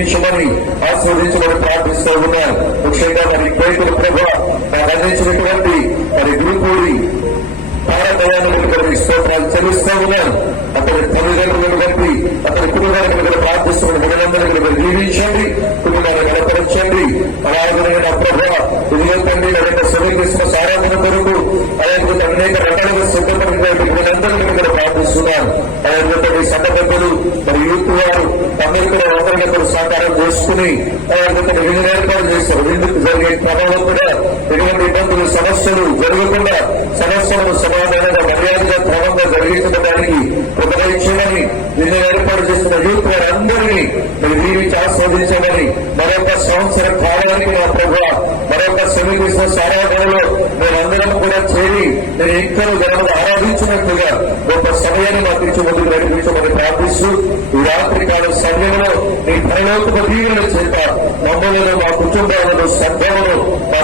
దీవించమని ఆస్వాదించమని ప్రార్థిస్తూ ఉన్నారు. ముఖ్యంగా మరి పేదల ప్రభు నాకు అందించినటువంటి మరి గురుకూడి పారదయాన్ని స్తోత్రాలు చెల్లిస్తూ ఉన్నారు. అతని తల్లిదండ్రులను బట్టి అతని కుటుంబాన్ని కూడా ప్రార్థిస్తున్న మనందరినీ మీరు దీవించండి, కుటుంబాన్ని బలపరచండి. అలాగే నా ప్రభు ఇదిగో తండ్రి అనేక క్రిస్మస్ ఆరాధన కొరకు అలాగే అనేక రకాలుగా సిద్ధపడినటువంటి మనందరినీ కూడా ప్రార్థిస్తున్నారు. అలాగే సంఘ పెద్దలు మరి యూత్ వారు అందరూ కూడా ఒకరినొకరు సహకారం చేసుకుని అలాగే వివిధ ఏర్పాటు చేస్తారు. ఎందుకు జరిగే క్రమంలో కూడా ఎటువంటి ఇబ్బందులు సమస్యలు జరగకుండా సమస్యలను సమాధానంగా మర్యాదగా క్రమంగా జరిగించడానికి ఉపయోగించమని నిన్న ఏర్పాటు చేస్తున్న యూత్ వారందరినీ మీరు దీవించి ఆస్వాదించమని మరొక సంవత్సర కాలానికి నా ప్రభు మరొక క్రిస్మస్ ఆరాధనలో మేమందరం కూడా చేరి నేను ఇంకా జనాలు ఆరాధించినట్లుగా గొప్ప సమయాన్ని మాకు ఇచ్చి ముందుకు నడిపించమని ప్రార్థిస్తూ ఈ రాత్రి కాల సమయంలో నీ పరలోక దీవెన చేత మమ్మల్ని మా కుటుంబాలను సంఘమును మా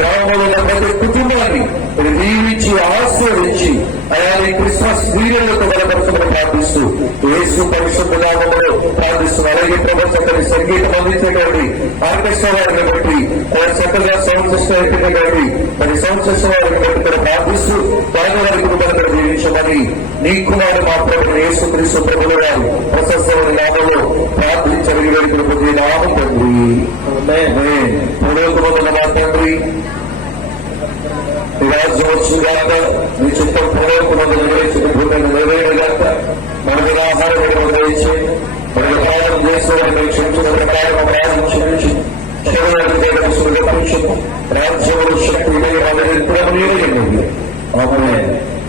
గ్రామంలో ప్రతి కుటుంబాన్ని మీరు దీవించి ఆస్వాదించి అయా ఈ క్రిస్మస్ వీరులకు బలపరచమని ప్రార్థిస్తూ యేసు పరిశుద్ధ నామములో ప్రార్థిస్తున్నారు. అలాగే ప్రభుత్వ సంగీతం అందించేటువంటి ఆర్కెస్ట్రా వారిని బట్టి అలా చక్కగా సౌండ్ సిస్టమ్ కాబట్టి మరి సౌండ్ సిస్టమ్ వారిని బట్టి కూడా ప్రార్థిస్తూ త్వరగా వారి కుటుంబాలను దీవించమని నీ కుమారుడు మా ప్రభు యేసు క్రీస్తు ప్రభుల వారు ప్రశస్తమైన నామంలో ప్రార్థించగలిగి వేడుకలు నామం తండ్రి. పురోగమన మా తండ్రి రాజ్యం వచ్చిందాక నీ చుట్టూ పూర్వకుమందు నెరవేరేదాక మనకు ఆహారం నిర్వహించి మనకు కాలం చేసేవారిని క్షమించిన ప్రకారం ప్రార్థించి రక్షించు రాజ్యములు శక్తి నీరేయండి.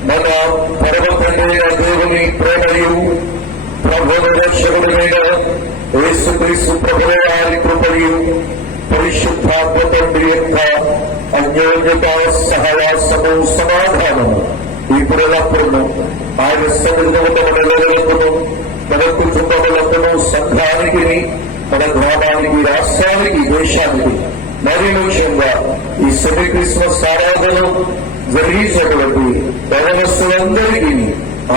మన పరమ తండ్రి దేవుని ప్రేమయు ప్రభువు రక్షకుడైన యేసుక్రీస్తు ప్రభువు వారి కృపయు పరిశుద్ధాత్మ తండ్రి యొక్క అన్యోన్యత సహవాసము సమాధానము ఇప్పుడు ఎల్లప్పుడూ ఆయన సన్నిధిలో మనకు మన కుటుంబములకు సంఘానికి మన గ్రామానికి రాష్ట్రానికి దేశానికి మరీ ముఖ్యంగా ఈ సెమీ క్రిస్మస్ ఆరాధన జరిగించినటువంటి యవనస్తులందరికీ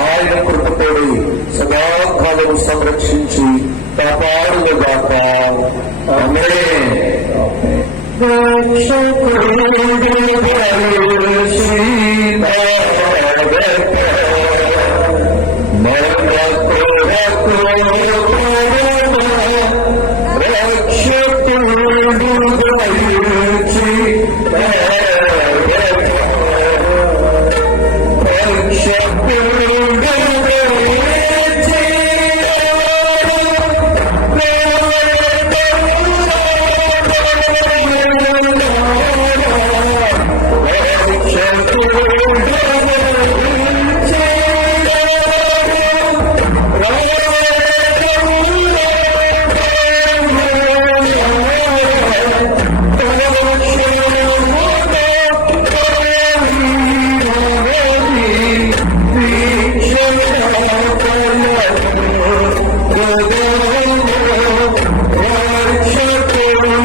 ఆయన కృపతోడి సదాకాలము సంరక్షించి కాపాడుగాక. ఆమేన్.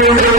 Thank you.